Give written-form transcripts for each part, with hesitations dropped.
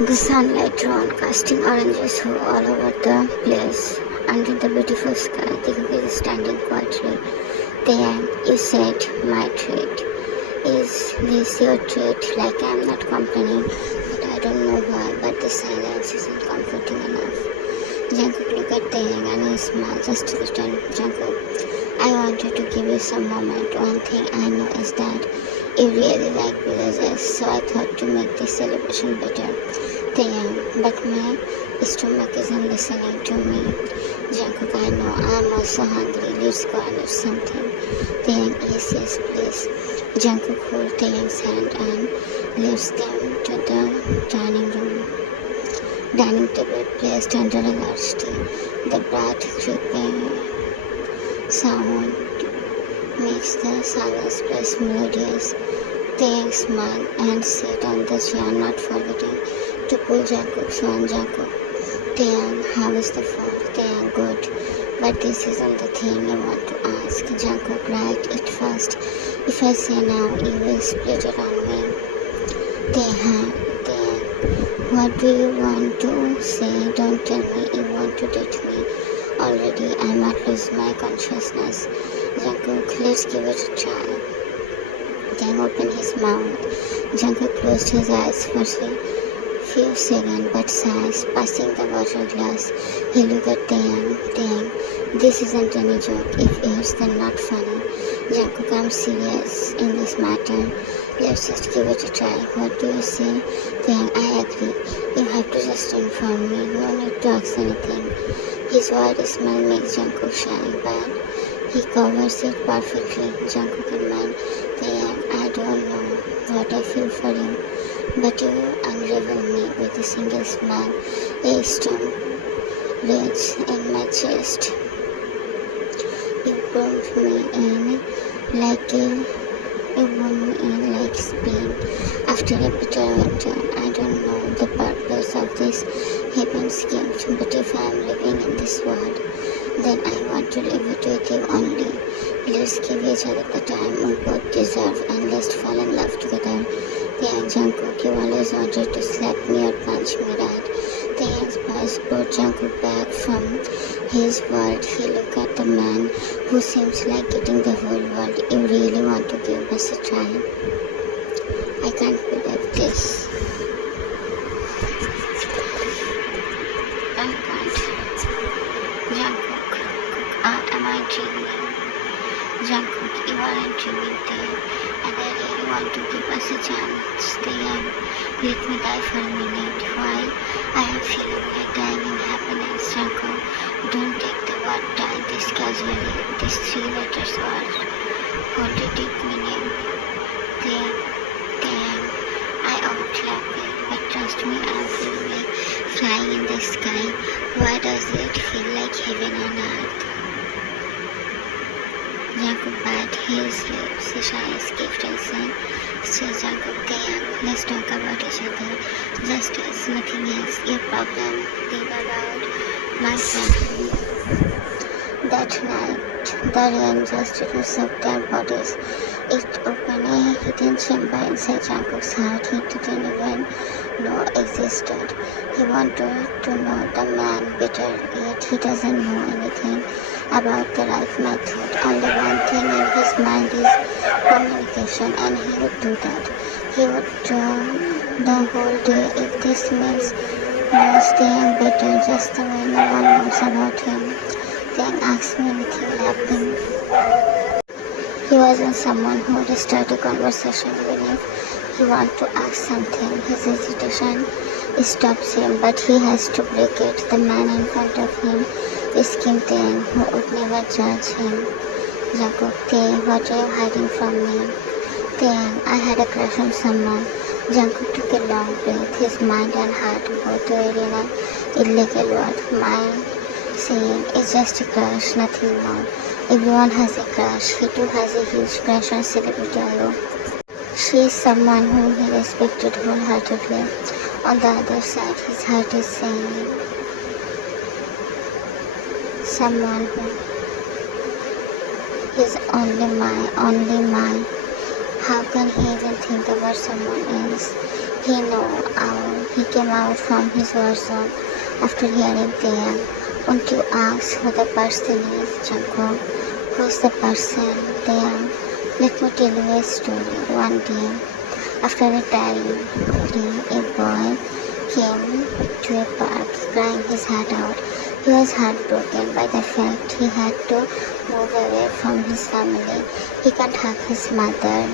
The sunlight drawn, casting oranges hue all over the place. Under the beautiful sky, Taekook is standing quietly. Taeyang, you said my treat. Is this your treat? Like I'm not complaining, but I don't know why, but the silence isn't comforting enough. Jungkook looked at Taeyang and he smiled just to return. Jungkook, I wanted to give you some moment. One thing I know is that you really like villages, so I thought to make this celebration better. Taeyang, but my stomach isn't listening to me. Jungkook, I know, I'm also hungry. Let's go and eat something. Taeyang, yes, please. Jungkook holds Taeyang's hand and leads them to the dining table placed under a large tree. The bright creeping sound makes the silence place melodious. Taeyang smiled and sat on the chair, not forgetting to pull Jungkook's hand. Jungkook, Taeyang, how is the food? Taeyang, good. But this isn't the thing I want to ask. Jungkook, right at first. If I say now, you will split it on me. Taeyang, what do you want to say? Don't tell me you want to date me. Already, I might lose my consciousness. Jungkook, let's give it a try. Taeyang opened his mouth. Jungkook closed his eyes for a few seconds, but sighs, passing the water glass. He looked at Taeyang, this isn't any joke. If it's then not funny. Jungkook, I'm serious in this matter. Let's just give it a try. What do you say? Taeyang, I agree. You have to just inform me. No need to ask anything. His word smell makes Jungkook shy, but he covers it perfectly. Jungkook in mind, Taeyang, I don't know what I feel for you, but you unravel me with a single smile. A storm rage in my chest. You pulled me in like Spain after a bitter winter. I don't know the purpose of this heaven's gift, but if I am living in this world, then I want to live it with you only. Let's give each other the time we both deserve and let's fall in love together. Taeyang, Jungkook, you always wanted to slap me or punch me, right? Taeyang's voice brought Jungkook back from his world. He looked at the man who seems like getting the whole world. You really want to give us a try? I can't believe this. I can't. Jungkook, am I dreaming? Jungkook, you aren't dreaming there, and I really want to give us a chance. Taeyang, let me die for a minute. Why? I am feeling like dying in happiness. Jungkook, don't take the word die this casually. This 3 letters word. What did it mean? Taeyang, I ought happy, but trust me, I am feeling like flying in the sky. Why does it feel like heaven on earth? Jungkook bit his lips. His eyes escaped and said, still Jungkook, Taeyang, let's talk about each other. Just as nothing else. Your problem being about my family. That night, the rain just didn't soak their bodies. It opened a hidden chamber inside Jungkook's heart he didn't even know existed. He wanted to know the man better, yet he doesn't know anything about the right method. Only one thing in his mind is communication, and he would do that. He would the whole day if this means staying better, just the way no one knows about him. Then ask me anything will happen. He wasn't someone who would start a conversation even if he wanted to ask something. His hesitation stops him, but he has to break it. The man in front of him is Kim Taeyang, who would never judge him. Jungkook, what are you hiding from me? Taeyang, I had a crush on someone. Jungkook took a long breath. His mind and heart both were in an illegal word. Mind saying, it's just a crush, nothing more. Everyone has a crush. He too has a huge crush on celebrity Ayo. She is someone whom he respected wholeheartedly. On the other side, his heart is saying, someone who is only mine. How can he even think about someone else? He knows He came out from his war zone after hearing Taeyang. Won't you ask who the person is, Jungkook? Who's the person, Taeyang? Let me tell you a story. One day, after retiring, a boy came to a park crying his heart out. He was heartbroken by the fact he had to move away from his family. He can't hug his mother.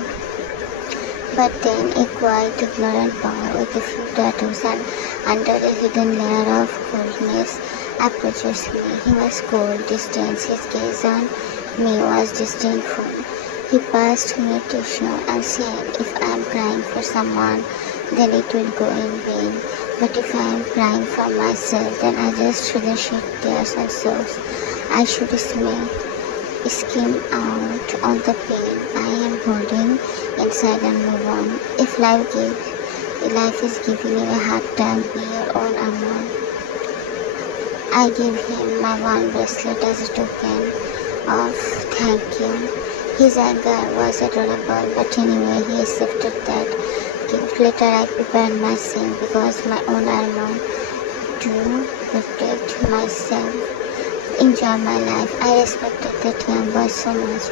But then a quiet, ignorant boy with a few tattoos and under a hidden layer of coldness approaches me. He was cold, distant. His gaze on me was disdainful. He passed me a tissue and said, if I am crying for someone, then it will go in vain. But if I am crying for myself, then I just shouldn't shed tears and sobs. I should skim out all the pain I am holding inside and move on. If life is giving you a hard time, be your own armor. I gave him my one bracelet as a token of thank you. His anger was adorable, but anyway, he accepted that gift. Later, I prepared myself because my own armor to protect myself, enjoy my life. I respected that young boy so much.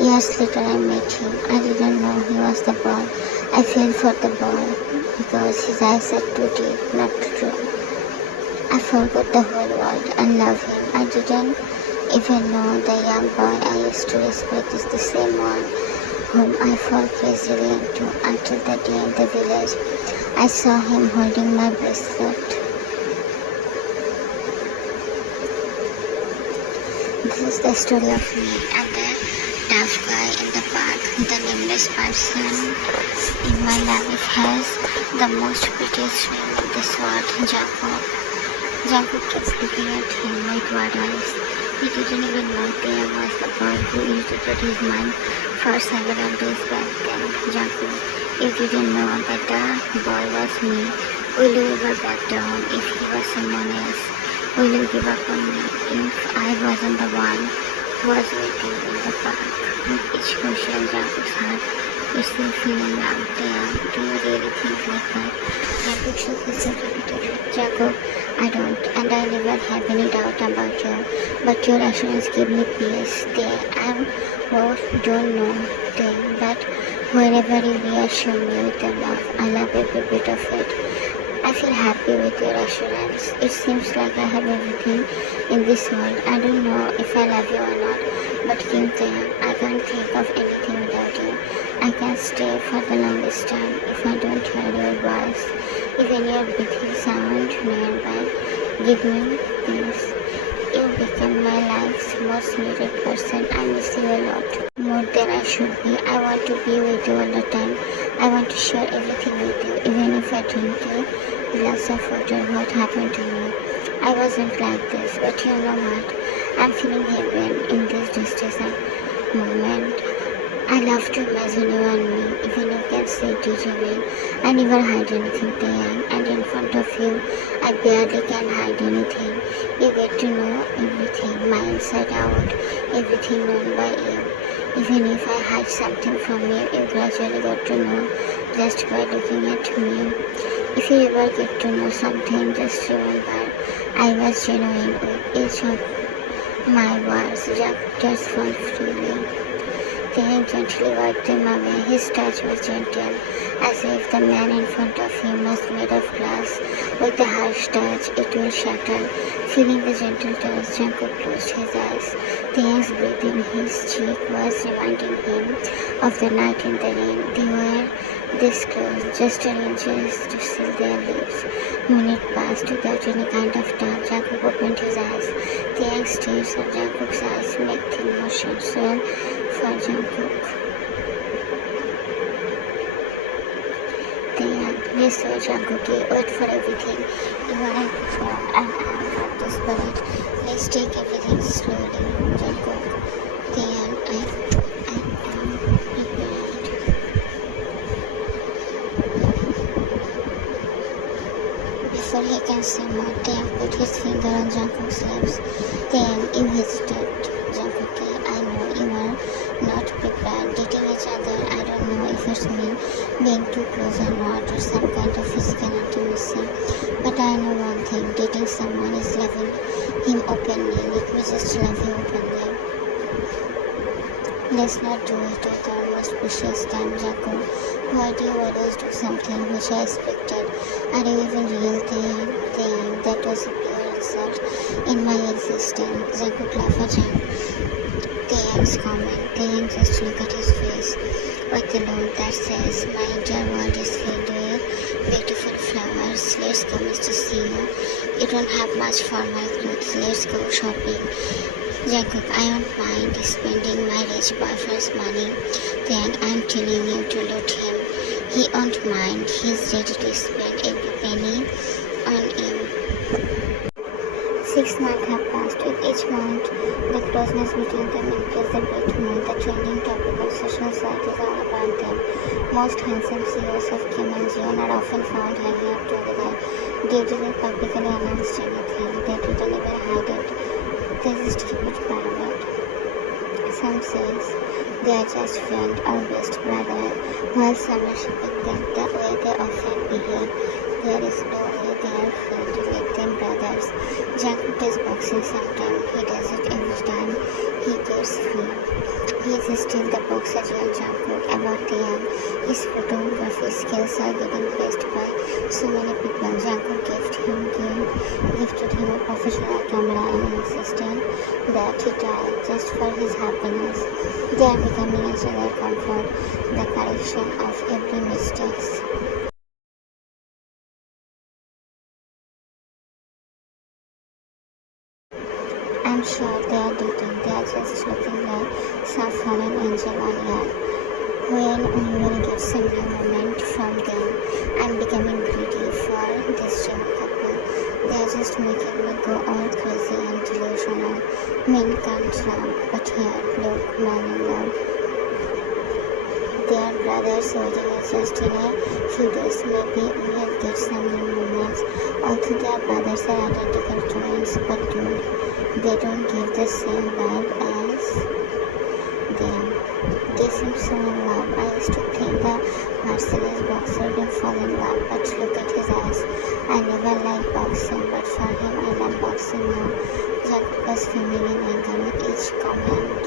Years later, I met him. I didn't know he was the boy. I fell for the boy because his eyes are too deep, not true. I forgot the whole world and loved him. I didn't even know the young boy I used to respect is the same one whom I fall crazily into until the day in the village I saw him holding my bracelet. This is the story of me and the tough guy in the park. The nameless person in my life has the most prettiest name in this world, Jungkook. Jungkook kept looking at him with wide eyes. He didn't even know there was the boy who irritated his mind for several days back then. Jungkook, you didn't know that the boy was me. Will you ever back down if he was someone else? Will you give up on me if I wasn't the one who was waiting in the park? With each question, Jungkook's heart is still feeling out there. Do you really think like that? Jungkook shook his head repeatedly. Jungkook, I don't, and I never have any doubt about you. But your assurance give me peace. I don't know them, but whenever you reassure me with your love, I love every bit of it. I feel happy with your assurance. It seems like I have everything in this world. I don't know if I love you or not, but Kim Taeyang, I can't think of anything without you. I can stay for the longest time if I don't hear your voice. Even your breathing sound nearby give me peace. You became my life's most needed person. I miss you a lot. More than I should be. I want to be with you all the time. I want to share everything with you, even if I drink a glass of water. What happened to me? I wasn't like this, but you know what? I'm feeling heaven in this distant moment. I love to imagine you and me, even you can say DJing. I never hide anything there, and in front of you, I barely can hide anything. You get to know everything, my inside out, everything known by you. Even if I hide something from you, you gradually got to know just by looking at me. If you ever get to know something, just remember, I was genuine with each of my words, just for freely. Taeyang gently wiped them away. His touch was gentle, as if the man in front of him was made of glass. With the harsh touch, it will shatter. Feeling the gentle touch, Jungkook closed his eyes. Taeyang's breath in his cheek was reminding him of the night in the rain. They were this close, just inches to seal their lips. Minute passed without any kind of touch. Jungkook opened his eyes. Taeyang stared at Jungkook's eyes, making motions for Jungkook. Taeyang, please wait, Jungkook. Wait for everything. You are and I am not desperate. Let's take everything slowly, Jungkook. Taeyang, I am prepared. Before he can say more, Taeyang put his finger on Jungkook's lips. Taeyang, you hesitate. Jungkook, I know you are not prepared. Dating each other, I don't know if it's me being too close or not, or some kind of physical intimacy. I know one thing, dating someone is loving him openly. Let me just love you openly. Let's not do it at our most precious time, Jacob. Why do you always do something which I expected? Are you even real, Taeyang? That was a pure insult in my existence. Jacob laughed at him. Taeyang's comment. Taeyang just look at his face with a look that says, my entire world is filled with beautiful flowers. Let's go, Mr. CEO. You don't have much for my clothes. Let's go shopping. Jacob, I don't mind spending my rich boyfriend's money. Then I'm telling you to loot him. He won't mind. He's ready to spend every penny on you. 6 months have passed. With each month, the closeness between them increased a bit more. The trending topic of social site is all about them. Most handsome CEOs of Kim and Jeon are often found hanging out together. They didn't publicly announce anything. They didn't even hide it. They just keep it private. Some says they are just friend or best brother, while some are shipping them the way they often behave. There is no way they are friends, let them brothers. Jacob does boxing sometimes. He does it every time he gets free. He is still the boxer Jeon Jacob about Taeyang. His photography skills are getting praised by so many people. Jacob gifted him a professional camera and insisted that he try just for his happiness. They are becoming each other comfort, the correction of every mistakes. I'm sure they are dating. They are just looking like some fallen angel on earth. When we will get some new moment from them, I'm becoming greedy for this young couple. They are just making me go all crazy and delusional. Men can't love, but here, look, man in love. Their brothers' wedding is just in a few days. Maybe we will get some new moments. Although their brothers are identical twins, but dude, they don't give the same vibe as them. They seem so in love. I used to think the merciless boxer will fall in love, but look at his eyes. I never liked boxing, but for him I love boxing now. Jacob was fuming in anger with each comment.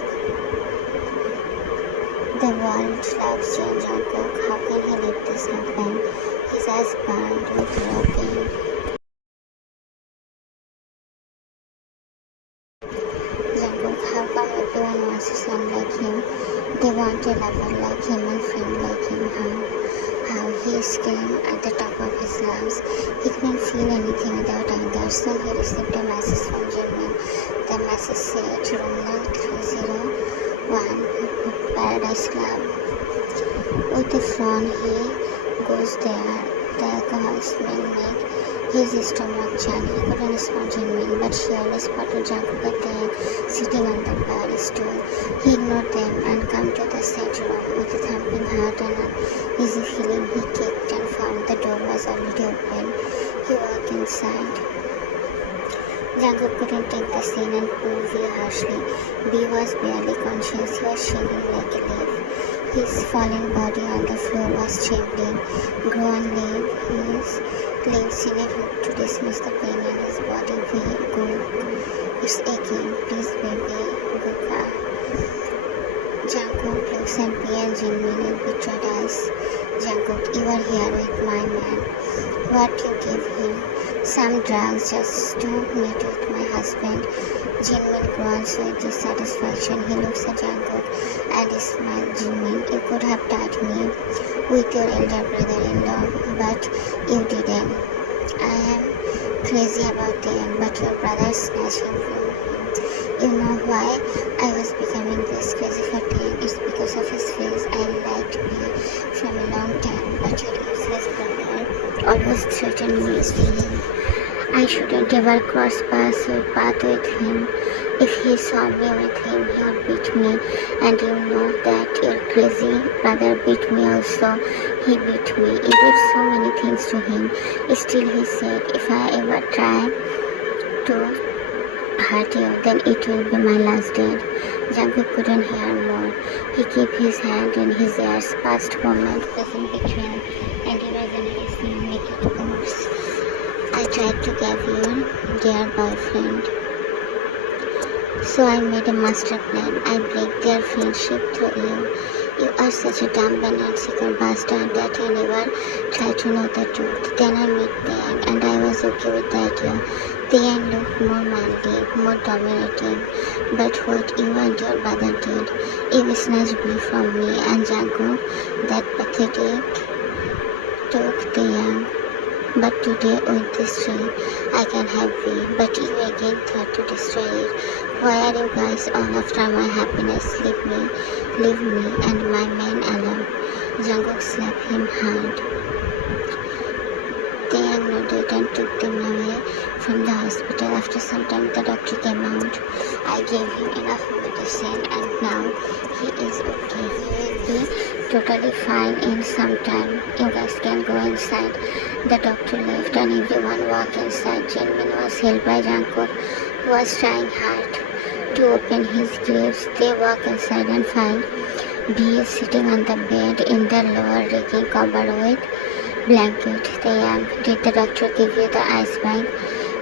The world loves Jeon Jacob. How can he let this happen? His eyes burned with raw pain. Jacob, how come everyone wants a son like him? They want a lover like him and friend like him. How he screamed at the top of his lungs. He couldn't feel anything without anger. Soon he received a message from German. The message said, Room 301, Paradise Club. With a frown, he goes there. The alcohol smell made his stomach churn. He couldn't respond German, but she always spotted Jacob again, sitting on the bar stool. He ignored them and came to the set room. With a thumping heart and an easy feeling, he kicked and found the door was already open. He walked inside. Jacob couldn't take the scene and pulled V harshly. B was barely conscious. He was shaking like a leaf. His fallen body on the floor was trembling. Grown leg, his legs in a hook to dismiss the pain in his body. V, go. It's aching. Please, baby. Go. Jacob looks at me and genuinely betrayed eyes. Jacob, you are here with my man. What you give him? Some drugs just to meet with my husband. Jinmin grunts with dissatisfaction. He looks at Jacob and smiles. Jinmin, you could have tied me with your elder brother-in-law, but you didn't. I am crazy about them, but your brother snatched him from him. You know why I was becoming this crazy for him? It's because of his face. I liked me from a long time, but your useless brother always threatened me stealing. I shouldn't ever cross paths with him. If he saw me with him, he would beat me. And you know that your crazy brother beat me also. He beat me. You did so many things to him. Still he said, if I ever try to hurt you, then it will be my last day. Jacob couldn't hear more. He kept his hand in his ears, past moment, present betrayal, and imaginary scene make it worse. I tried to give your dear boyfriend. So I made a master plan. I break their friendship through you. You are such a dumb and insecure bastard that you never try to know the truth. Then I met Taeyang and I was okay with the idea. Taeyang looked more manly, more dominating. But what you and your brother did, you snatched me from me and Jungkook, that pathetic, took Taeyang. But today with this tree, I can have V, but you again thought to destroy it. Why are you guys all after my happiness? Leave me and my man alone. Jungkook slapped him hard. Taeyang nodded and took them away from the hospital. After some time, the doctor came out. I gave him enough medicine and now he is okay. He will be totally fine in some time. You guys can go inside. The doctor left and everyone walked inside. Jinmin was held by Jungkook, who was trying hard to open his graves. They walk inside and find B is sitting on the bed in the lower rigging covered with blanket. Taeyang, did the doctor give you the ice bag?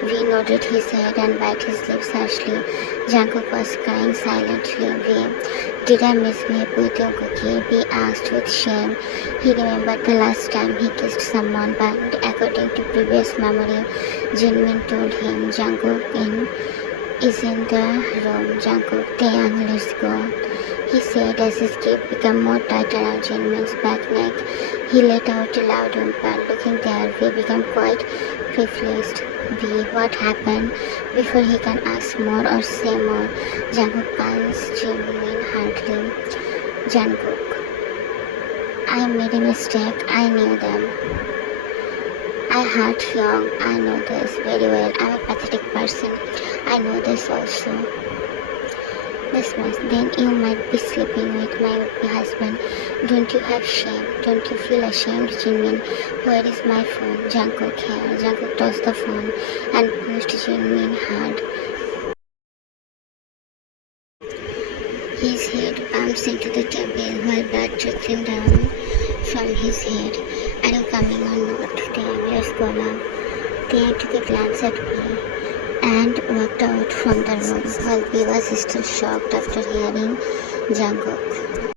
V nodded his head and bit his lips harshly. Jungkook was crying silently. V, did I misbehave with your cookie? B asked with shame. He remembered the last time he kissed someone, but according to previous memory, Jinmin told him Jungkook is in the room. Jungkook, Taeyang, let's go. He said as his cape became more tight around Jinmin's back neck. He let out a loud whimper. Looking there, V became quite perplexed. V, what happened? Before he can ask more or say more, Jungkook punched Jinmin hardly. Jungkook, I made a mistake. I knew them. I hurt Young. I know this very well. I'm a pathetic person. I know this also. This much. Then you might be sleeping with my would-be husband. Don't you have shame? Don't you feel ashamed, Jinmin? Where is my phone? Jungkook here. Jungkook tossed the phone and pushed Jinmin hard. His head bumps into the table while blood trickling down from his head. Are you coming or not? Taeyang, let's go now. Taeyang took a glance at me and walked out from the room while B was still shocked after hearing Jungkook.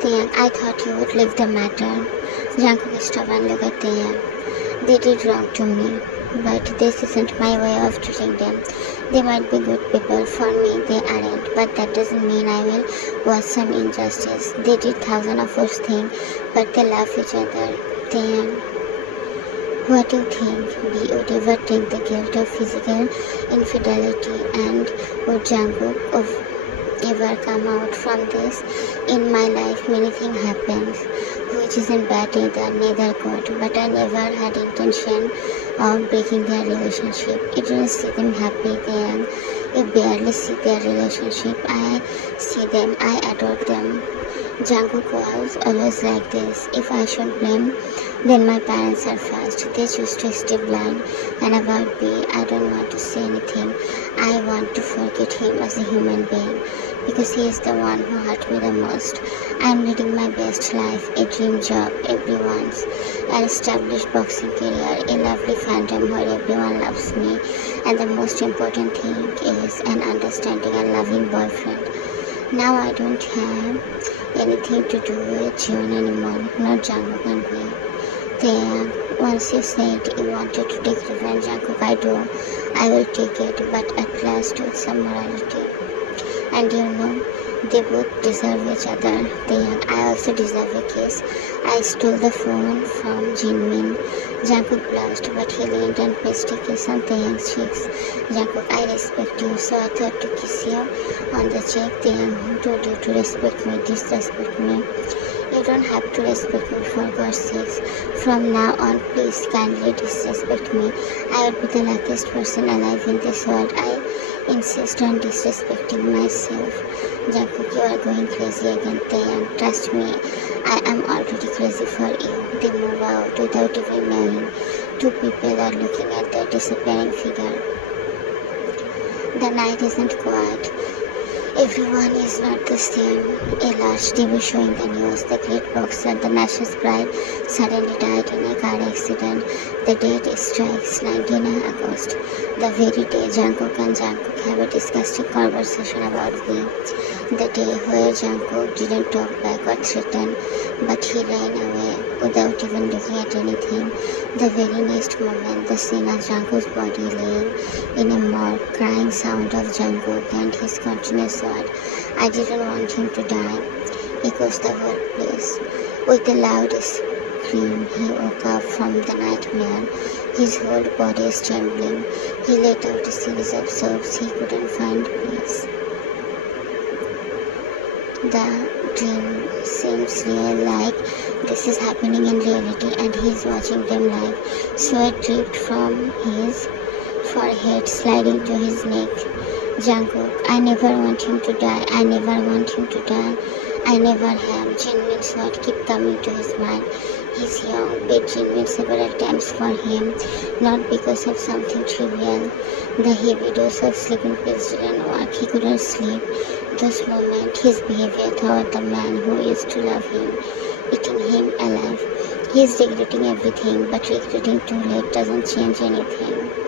Taeyang, I thought you would leave the matter. Jungkook stopped and looked at Taeyang. They did wrong to me, but this isn't my way of treating them. They might be good people, for me they aren't, but that doesn't mean I will watch some injustice. They did thousands of worse things, but they love each other. Taeyang, what do you think? B would ever take the guilt of physical infidelity, and would Jungkook ever come out from this? In my life many things happens, which isn't bad either, neither good, but I never had intention of breaking their relationship. You didn't see them happy, Taeyang. You barely see their relationship. I see them, I adore them. Jungkook was always like this. If I should blame, then my parents are first. They choose to stay blind. And about B, I don't want to say anything. I want to forget him as a human being, because he is the one who hurt me the most. I am leading my best life, a dream job, everyone's, an established boxing career, a lovely fandom where everyone loves me, and the most important thing is an understanding and loving boyfriend. Now I don't have anything to do with June anymore, not Jungkook and me. Taeyang, once you said you wanted to take revenge, Jungkook, I will take it, but at last with some morality. And you know, they both deserve each other. Taeyang, I also deserve a kiss. I stole the phone from Jinmin. Jungkook blushed, but he leaned and pressed a kiss on Taeyang's cheeks. Jungkook, I respect you, so I thought to kiss you on the cheek. Taeyang, who told you to respect me, disrespect me? You don't have to respect me, for God's sakes. From now on, please kindly disrespect me. I would be the luckiest person alive in this world. I insist on disrespecting myself. Jungkook, you are going crazy again, Taeyang. Trust me, I am already crazy for you. They move out without even knowing. Two people are looking at their disappearing figure. The night isn't quiet. Everyone is not the same. A large TV show in the news, the great boxer, the Nash's bride, suddenly died in a car accident. The date strikes 19 August, the very day Jungkook and Jungkook have a disgusting conversation about me. The day where Jungkook didn't talk back or threaten, but he ran away without even looking at anything. The very next moment, the scene of Jungkook's body laying in a morgue, crying sound of Jungkook and his continuous word, "I didn't want him to die," echoes the whole place. With a loud scream, he woke up from the nightmare. His whole body is trembling. He let out a series of sobs. He couldn't find peace. The dream seems real, like this is happening in reality and he is watching them live. Sweat dripped from his forehead, sliding to his neck. Jungkook, "I never want him to die. I never want him to die. I never have." Jinmin's words keep coming to his mind. He's young, beat Jinmin several times for him, not because of something trivial. The heavy dose of sleeping pills didn't work. He couldn't sleep. Those moments, his behavior toward the man who used to love him, eating him alive. He is regretting everything, but regretting too late doesn't change anything.